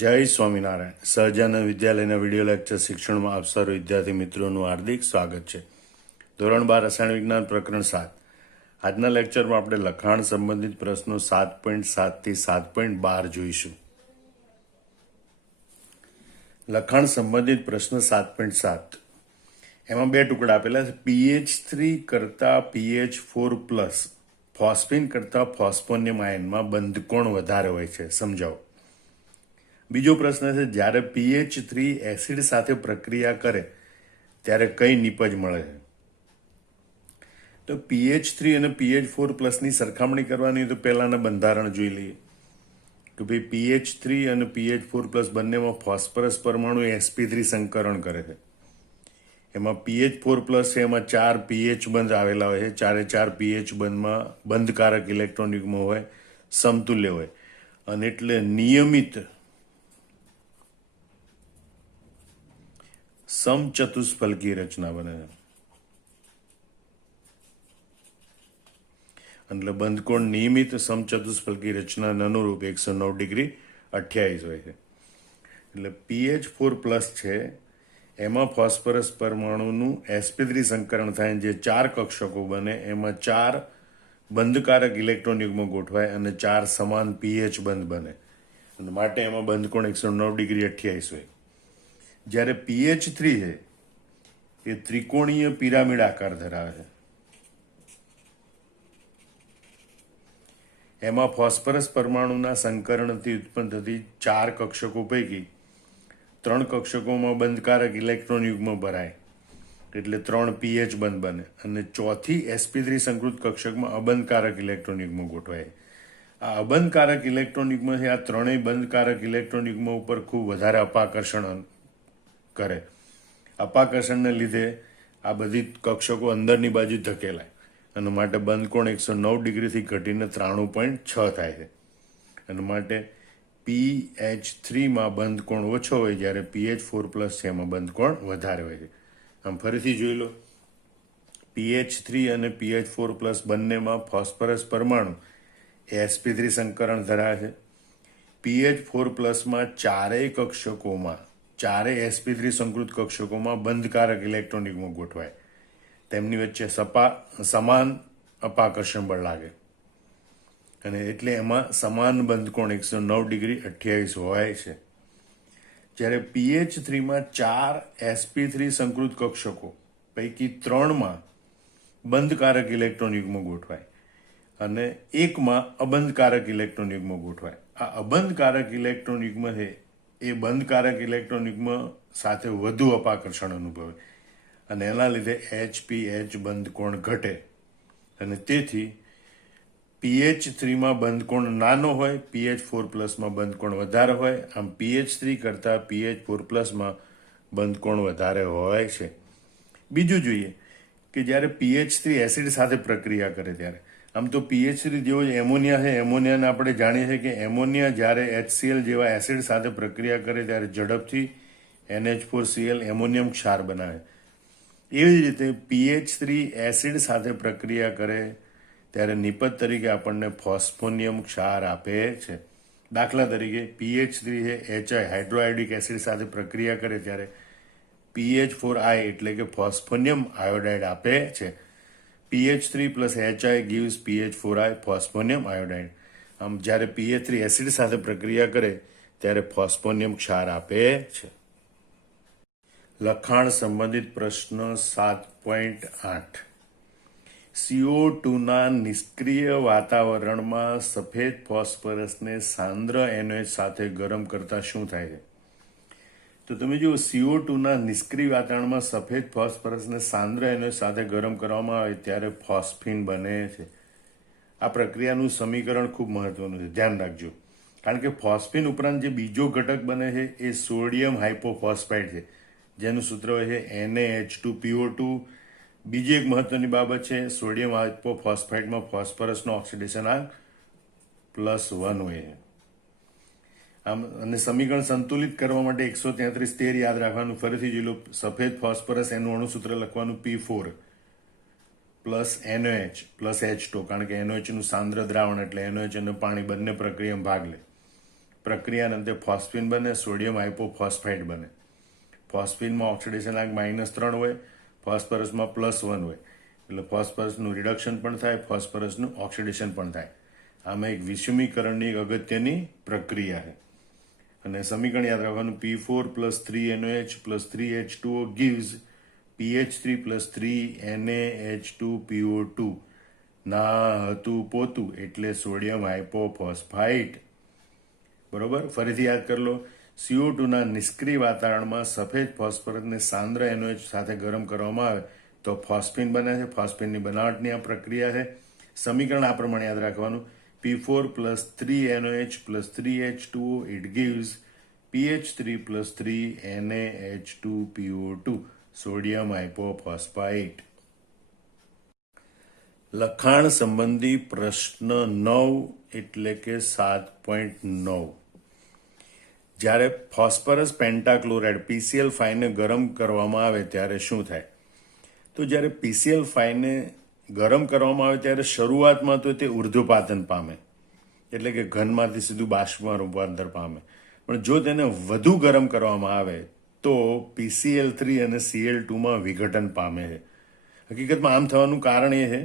જય સ્વામિનારાયણ. સહજાનંદ વિદ્યાલયના video lecture શિક્ષણમાં આપ સર્વ વિદ્યાર્થી મિત્રોનું હાર્દિક સ્વાગત છે. ધોરણ 12 રસાયણ વિજ્ઞાન પ્રકરણ 7. આજના લેક્ચરમાં આપણે લખાણ સંબંધિત પ્રશ્નો 7.7 થી 7.12 જોઈશું. લખાણ સંબંધિત પ્રશ્ન 7.7 એમાં બે ટુકડા આપેલા છે. pH3 કરતા pH4+ ફોસ્ફિન કરતા ફોસ્ફોનિયમ આયનમાં બંધકોણ વધારે હોય છે, સમજાવો. બીજો પ્રશ્ન છે, જ્યારે pH3 એસિડ સાથે પ્રક્રિયા કરે ત્યારે કઈ નિપજ મળે છે? તો pH3 અને pH4+ ની સરખામણી કરવાની તો પહેલાના બંધારણ જોઈ લઈએ કે ભાઈ pH3 અને pH4+ બંનેમાં ફોસ્ફરસ પરમાણુ sp3 સંકરણ કરે છે. એમાં pH4+ છે, એમાં 4 pH બંધ આવેલા હોય છે. ચારે 4 pH બંધમાં બંધકારક ઇલેક્ટ્રોન યુગ્મ હોય, સમતુલ્ય હોય, અને એટલે નિયમિત સમચતુષ્ફલકી રચના બને છે. એટલે બંધકોણ નિયમિત સમચતુષ્ફલકી રચનાને અનુરૂપ 109 ડિગ્રી 28 હોય છે. એટલે pH4+ છે એમાં ફોસ્ફરસ પરમાણુનું sp3 સંકરણ થાય, જે 4 કક્ષકો બને. એમાં 4 બંધકારક ઇલેક્ટ્રોન યુગ્મ ગોઠવાય અને 4 સમાન pH બંધ બને, અને માટે એમાં બંધકોણ 109 ડિગ્રી 28 હોય. જ્યારે pH3 છે એ ત્રિકોણીય પિરામિડ આકાર ધરાવે છે. એમાં ફોસ્ફરસ પરમાણુના સંકરણથી ઉત્પન્ન થતી 4 કક્ષકો પૈકી 3 કક્ષકોમાં બંધકારક ઇલેક્ટ્રોન યુગ્મ ભરાય, એટલે 3 pH બંધ બને, અને ચોથી sp3 સંકૃત કક્ષકમાં અબંધકારક ઇલેક્ટ્રોન યુગ્મ ગોઠવાય. આ અબંધકારક ઇલેક્ટ્રોન યુગ્મ છે, આ ત્રણેય બંધકારક ઇલેક્ટ્રોન યુગ્મ ઉપર ખૂબ વધારે અપાકર્ષણ કરે. અપાકર્ષણને લીધે આ બધી કક્ષકો અંદરની બાજુ ધકેલાય, અને માટે બંધકોણ 109 ડિગ્રીથી ઘટીને 93.6 થાય છે. અને માટે pH3માં બંધકોણ ઓછો હોય, જ્યારે pH4+ છે એમાં બંધકોણ વધારે હોય છે. આમ ફરીથી જોઈ લો. pH3 અને pH4+ બંનેમાં ફોસ્ફરસ પરમાણુ sp3 સંકરણ ધરાવે છે. pH4+માં ચારેય કક્ષકોમાં, ચારેય sp3 સંકૃત કક્ષકોમાં બંધકારક ઇલેક્ટ્રોન યુગ્મ ગોઠવાય. તેમની વચ્ચે સમાન અપાકર્ષણ બળ લાગે, અને એટલે એમાં સમાન બંધકોણ 109 ડિગ્રી 28 હોય છે. જ્યારે pH3માં 4 sp3 સંકૃત કક્ષકો પૈકી 3માં બંધકારક ઇલેક્ટ્રોન યુગ્મ ગોઠવાય અને 1માં અબંધકારક ઇલેક્ટ્રોન યુગ્મ ગોઠવાય. આ અબંધકારક ઇલેક્ટ્રોન યુગ્મ છે એ બંધકારક ઇલેક્ટ્રોન યુગ્મ સાથે વધુ અપાકર્ષણ અનુભવે, અને એના લીધે HPH બંધકોણ ઘટે, અને તેથી pH3માં બંધકોણ નાનો હોય, pH4+માં બંધકોણ વધારે હોય. આમ pH3 કરતાં pH4+માં બંધકોણ વધારે હોય છે. બીજું જોઈએ કે જ્યારે pH3 એસિડ સાથે પ્રક્રિયા કરે ત્યારે, આમ તો pH3 જેવો જ એમોનિયા છે. એમોનિયાને આપણે જાણીએ છીએ કે એમોનિયા જ્યારે HCl જેવા એસિડ સાથે પ્રક્રિયા કરે ત્યારે ઝડપથી NH4Cl એમોનિયમ ક્ષાર બનાવે. એવી જ રીતે pH3 એસિડ સાથે પ્રક્રિયા કરે ત્યારે નિપજ તરીકે આપણને ફોસ્ફોનિયમ ક્ષાર આપે છે. દાખલા તરીકે pH3 છે HI હાઇડ્રોઆયોડિક એસિડ સાથે પ્રક્રિયા કરે ત્યારે pH4i એટલે કે ફોસ્ફોનિયમ આયોડાઇડ આપે છે. pH3 + HI gives pH4i ફોસ્ફોનિયમ iodide. આમ જ્યારે pH3 એસિડ સાથે પ્રક્રિયા કરે ત્યારે ફોસ્ફોનિયમ ક્ષાર આપે છે. લખાણ સંબંધિત પ્રશ્ન 7.8 CO2ના નિષ્ક્રિય વાતાવરણમાં સફેદ ફોસ્ફરસને સાંદ્ર NOH સાથે ગરમ કરતા શું થાય છે? તો તમે જુઓ, CO2ના નિષ્ક્રિય વાતાવરણમાં સફેદ ફોસ્ફરસને સાંદ્ર NOH સાથે ગરમ કરવામાં આવે ત્યારે ફોસ્ફિન બને છે. આ પ્રક્રિયાનું સમીકરણ ખૂબ મહત્વનું છે, ધ્યાન રાખજો. કારણ કે ફોસ્ફિન ઉપરાંત જે બીજો ઘટક બને છે એ સોડિયમ હાઇપોફોસ્ફાઇડ છે, જેનું સૂત્ર હોય છે NaH2PO2. બીજી એક મહત્વની બાબત છે, સોડિયમ હાઇપોફોસ્ફાઇડમાં ફોસ્ફરસનો ઓક્સિડેશન આંક +1 હોય છે. આમ, અને સમીકરણ સંતુલિત કરવા માટે 133 યાદ રાખવાનું. ફરીથી જોઈ લો. સફેદ ફોસ્ફરસ એનું અણુસૂત્ર લખવાનું P4 + NOH + H2, કારણ કે NOH નું સાંદ્ર દ્રાવણ એટલે NOH અને પાણી બંને પ્રક્રિયામાં ભાગ લે. પ્રક્રિયાના અંતે ફોસ્ફીન બને, સોડિયમ હાઇપોફોસ્ફાઇટ બને. ફોસ્ફીનમાં ઓક્સિડેશન આંક -3 હોય, ફોસ્ફરસમાં +1 હોય. એટલે ફોસ્ફરસનું રિડક્શન પણ થાય, ફોસ્ફરસનું ઓક્સિડેશન પણ થાય. આમાં એક વિષમીકરણની એક અગત્યની પ્રક્રિયા છે. અને સમીકરણ યાદ રાખવાનું, P4 + 3NOH + 3H2O gives PH3 + 3NaH2PO2 ના હતું પોતું એટલે સોડિયમ હાઇપોફોસ્ફાઇટ. બરોબર, ફરીથી યાદ કરી લો. CO2 ના નિષ્ક્રિય વાતાવરણમાં સફેદ ફોસ્ફરસને સાંદ્ર NOH સાથે ગરમ કરવામાં આવે તો ફોસ્ફીન બને છે. ફોસ્ફીનની બનાવટની આ પ્રક્રિયા છે. સમીકરણ આ પ્રમાણે યાદ રાખવાનું, P4 + 3NOH + 3H2O it gives PH3 + 3NaH2PO2 sodium હાઇપોફોસ્ફાઇટ. લખાણ સંબંધી પ્રશ્ન 9 એટલે કે 7.9. જ્યારે ફોસ્ફરસ પેન્ટાક્લોરાઇડ PCl5 ને ગરમ કરવામાં આવે ત્યારે શું થાય? તો જ્યારે PCl5 ને ગરમ કરવામાં આવે ત્યારે શરૂઆતમાં તો તે ઉર્ધ્વપાતન પામે, એટલે કે ઘનમાંથી સીધું બાષ્પમાં રૂપાંતર પામે. પણ જો તેને વધુ ગરમ કરવામાં આવે તો PCl3 અને Cl2માં વિઘટન પામે છે. હકીકતમાં આમ થવાનું કારણ એ છે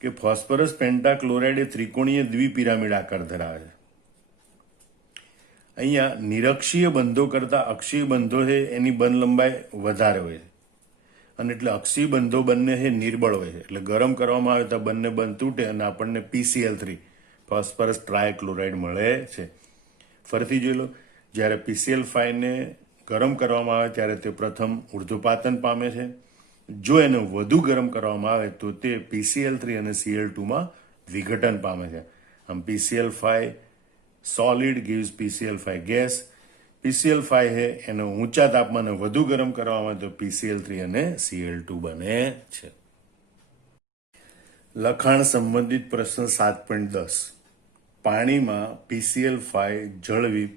કે ફોસ્ફરસ પેન્ટાક્લોરાઇડ એ ત્રિકોણીય દ્વિપિરામિડ આકાર ધરાવે છે. અહીંયા નિરક્ષીય બંધો કરતાં અક્ષીય બંધો છે એની બંધ લંબાઈ વધારે હોય છે, અને એટલે અક્ષીય બંધો બંને છે નિર્બળ હોય છે. એટલે ગરમ કરવામાં આવે તો બંને બંધ તૂટે અને આપણને PCl3 ફોસ્ફરસ ટ્રાયક્લોરાઇડ મળે છે. ફરીથી જોઈ લો, જ્યારે PCl5 ને ગરમ કરવામાં આવે ત્યારે તે પ્રથમ ઉર્ધ્વપાતન પામે છે. જો એને વધુ ગરમ કરવામાં આવે તો તે PCl3 અને Cl2માં વિઘટન પામે છે. આમ PCl5 solid gives PCl5 gas. PCl5 છે એને ઊંચા તાપમાને વધુ ગરમ કરવામાં આવે તો PCl3 અને Cl2 બને છે. લખાણ સંબંધિત પ્રશ્ન 7.10. પાણીમાં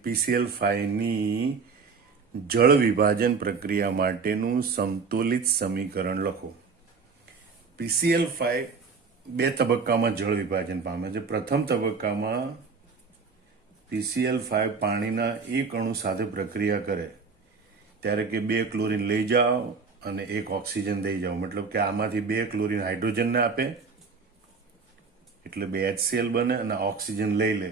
PCl5ની જળ વિભાજન પ્રક્રિયા માટેનું સમતોલિત સમીકરણ લખો. PCl5 બે તબક્કામાં જળ વિભાજન પામે છે. પ્રથમ તબક્કામાં PCl5 પાણીના એક અણુ સાથે પ્રક્રિયા કરે ત્યારે કે 2 ક્લોરીન લઈ જાઓ અને 1 ઓક્સિજન દઈ જાઓ. મતલબ કે આમાંથી 2 ક્લોરીન હાઇડ્રોજનને આપે એટલે 2 HCl બને, અને ઓક્સિજન લઈ લે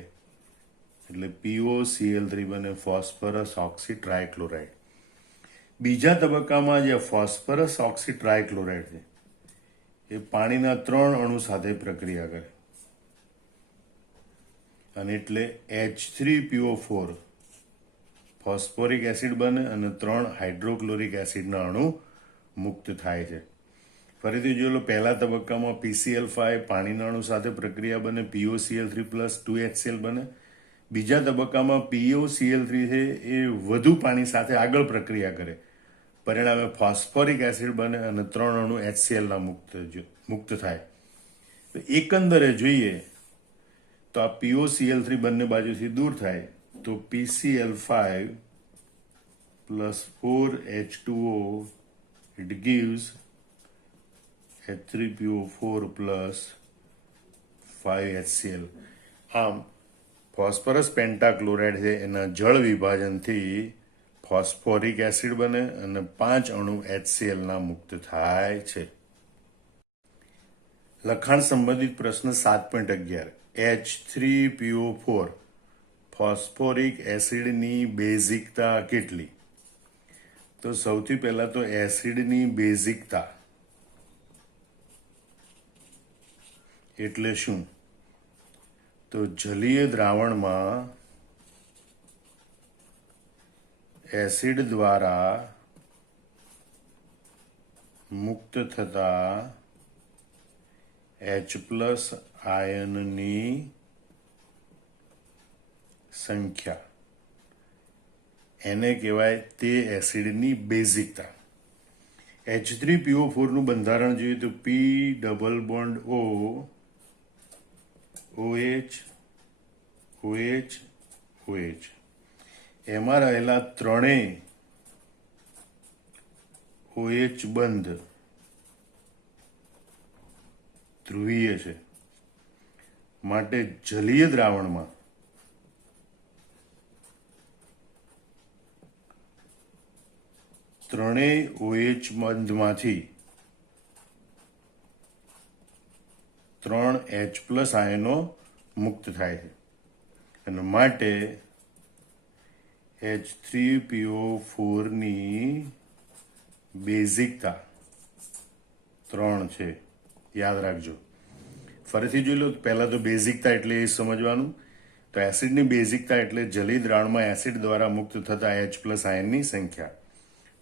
એટલે POCl3 બને, ફોસ્ફરસ ઓક્સી ટ્રાયક્લોરાઇડ. બીજા તબક્કામાં જે ફોસ્ફરસ ઓક્સી ટ્રાયક્લોરાઇડ છે એ પાણીના 3 અણુ સાથે પ્રક્રિયા કરે અને એટલે H3PO4 ફોસ્ફોરિક એસિડ બને અને 3 હાઇડ્રોક્લોરિક એસિડના અણુ મુક્ત થાય છે. ફરીથી જોઈ લો, પહેલા તબક્કામાં PCl5 પાણીના અણુ સાથે પ્રક્રિયા બને, POCl3 + 2HCl બને. બીજા તબક્કામાં POCl3 છે એ વધુ પાણી સાથે આગળ પ્રક્રિયા કરે, પરિણામે ફોસ્ફોરિક એસિડ બને અને 3 અણુ HClના મુક્ત થાય. એકંદરે જોઈએ તો આ POCl3 બંને બાજુથી દૂર થાય તો PCl5 + 4H2O it gives H3PO4 + 5HCl. આમ ફોસ્ફરસ પેન્ટાક્લોરાઇડ છે એના જળ વિભાજનથી ફોસ્ફોરિક એસિડ બને અને 5 અણુ HClના મુક્ત થાય છે. લખાણ સંબંધિત પ્રશ્ન 7.11. H3PO4 ફોસ્ફોરિક એસિડની બેઝિકતા કેટલી? તો સૌથી પહેલા તો એસિડની બેઝિકતા એટલે શું? તો જલીય દ્રાવણમાં એસિડ દ્વારા મુક્ત થતા H+ આયનની સંખ્યા એને કહેવાય તે એસિડની બેઝિકતા. H3PO4 નું બંધારણ જોઈએ તો P double bond O OH OH OH. એમાં રહેલા ત્રણેય OH બંધ ધ્રુવીય છે, માટે જલીય દ્રાવણમાં ત્રણેય OH બંધમાંથી 3 H+ આયનો મુક્ત થાય છે અને માટે H3PO4 ની બેઝિકતા 3 છે. યાદ રાખજો. ફરીથી જોઈ લો. પહેલા તો બેઝિકતા એટલે એ સમજવાનું. તો એસિડની બેઝિકતા એટલે જલિત દ્રાવણમાં એસિડ દ્વારા મુક્ત થતા H+ આયનની સંખ્યા.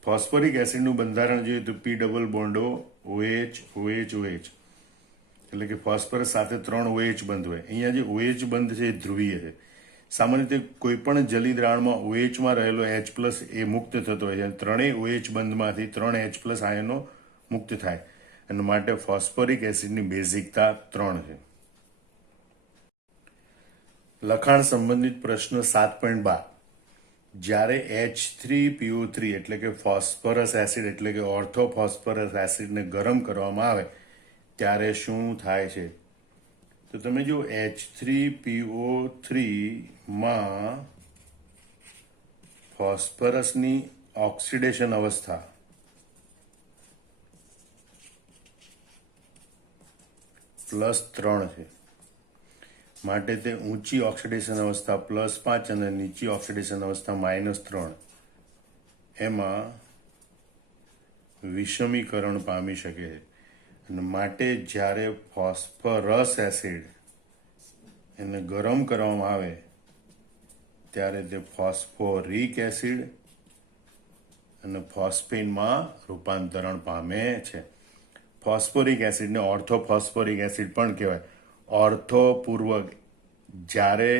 ફોસ્ફોરિક એસિડનું બંધારણ જોઈએ તો P ડબલ બોન્ડો OH એટલે કે ફોસ્ફરસ સાથે 3 OH બંધ હોય. અહીંયા જે OH બંધ છે એ ધ્રુવીય છે. સામાન્ય રીતે કોઈ પણ જલિત દ્રાવણમાં OH માં રહેલો H+ એ મુક્ત થતો હોય છે. ત્રણેય OH બંધમાંથી 3 H+ આયનો મુક્ત થાય અને માટે ફોસ્ફોરિક એસિડની બેઝિકતા 3 છે. લખાણ સંબંધિત પ્રશ્ન 7.12. જ્યારે H3PO3 એટલે કે ફોસ્ફરસ એસિડ એટલે કે ઓર્થોફોસ્ફરસ એસિડને ગરમ કરવામાં આવે ત્યારે શું થાય છે? તો તમે જો H3PO3 માં ફોસ્ફરસની ઓક્સિડેશન અવસ્થા +3 છે. માટે તે ઊંચી ઓક્સિડેશન અવસ્થા +5 અને નીચી ઓક્સિડેશન અવસ્થા -3 એમાં વિષમીકરણ પામી શકે છે. અને માટે જ્યારે ફોસ્ફરસ એસિડ એને ગરમ કરવામાં આવે ત્યારે તે ફોસ્ફોરિક એસિડ અને ફોસ્ફીનમાં રૂપાંતરણ પામે છે. ફોસ્ફોરિક એસિડને ઓર્થોફોસ્ફોરિક એસિડ પણ કહેવાય. ઓર્થોપૂર્વક જ્યારે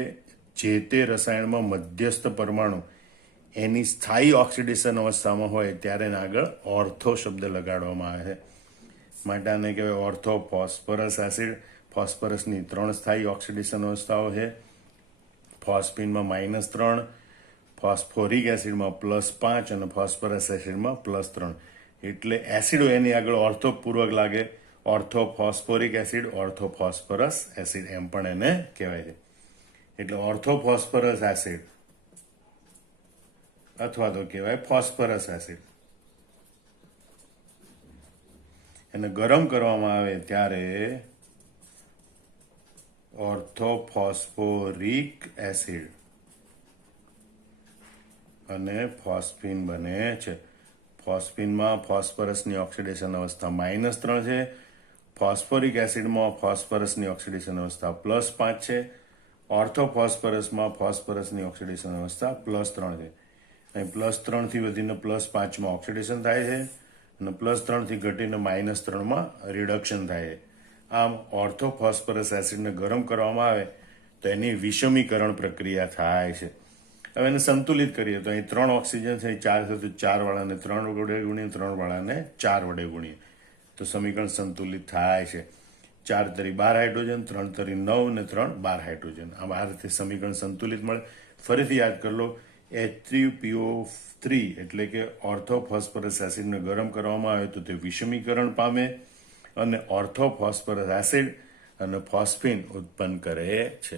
જે તે રસાયણમાં મધ્યસ્થ પરમાણુ એની સ્થાયી ઓક્સિડેશન અવસ્થામાં હોય ત્યારે એના આગળ ઓર્થો શબ્દ લગાડવામાં આવે છે. માટે આને કહેવાય ઓર્થોફોસ્ફરસ એસિડ. ફોસ્ફરસની 3 સ્થાયી ઓક્સિડેશન અવસ્થાઓ છે. ફોસ્ફીનમાં -3, ફોસ્ફોરિક એસિડમાં +5 અને ફોસ્ફરસ એસિડમાં +3. એટલે એસિડો એની આગળ ઓર્થોપૂર્વક લાગે. ઓર્થોફોસ્ફોરિક એસિડ, ઓર્થોફોસ્ફરસ એસિડ એમ પણ એને કહેવાય છે. એટલે ઓર્થોફોસ્ફરસ એસિડ અથવા તો કહેવાય ફોસ્ફરસ એસિડ. એને ગરમ કરવામાં આવે ત્યારે ઓર્થોફોસ્ફોરિક એસિડ અને ફોસ્ફીન બને છે. ફોસ્ફીનમાં ફોસ્ફરસની ઓક્સિડેશન અવસ્થા -3 છે. ફોસ્ફોરિક એસિડમાં ફોસ્ફરસની ઓક્સિડેશન અવસ્થા +5 છે. ઓર્થોફોસ્ફરસમાં ફોસ્ફરસની ઓક્સિડેશન અવસ્થા +3 છે. અહીં +3 થી વધીને +5 માં ઓક્સિડેશન થાય છે અને +3 થી ઘટીને -3 માં રિડક્શન થાય છે. આમ ઓર્થોફોસ્ફરસ એસિડને ગરમ કરવામાં આવે તો એની વિષમીકરણ પ્રક્રિયા થાય છે. હવે એને સંતુલિત કરીએ તો અહીં 3 ઓક્સિજન છે, 4 છે તો 4 વાળાને 3 વડે ગુણીએ, 3 વાળાને 4 વડે ગુણીએ તો સમીકરણ સંતુલિત થાય છે. 4 તરી 12 હાઇડ્રોજન, 3 તરી 9 અને 3 12 હાઇડ્રોજન. આમ આ રીતે સમીકરણ સંતુલિત મળે. ફરીથી યાદ કરી લો. H3PO3 એટલે કે ઓર્થોફોસ્ફરસ એસિડને ગરમ કરવામાં આવે તો તે વિષમીકરણ પામે અને ઓર્થોફોસ્ફરસ એસિડ અને ફોસ્ફીન ઉત્પન્ન કરે છે.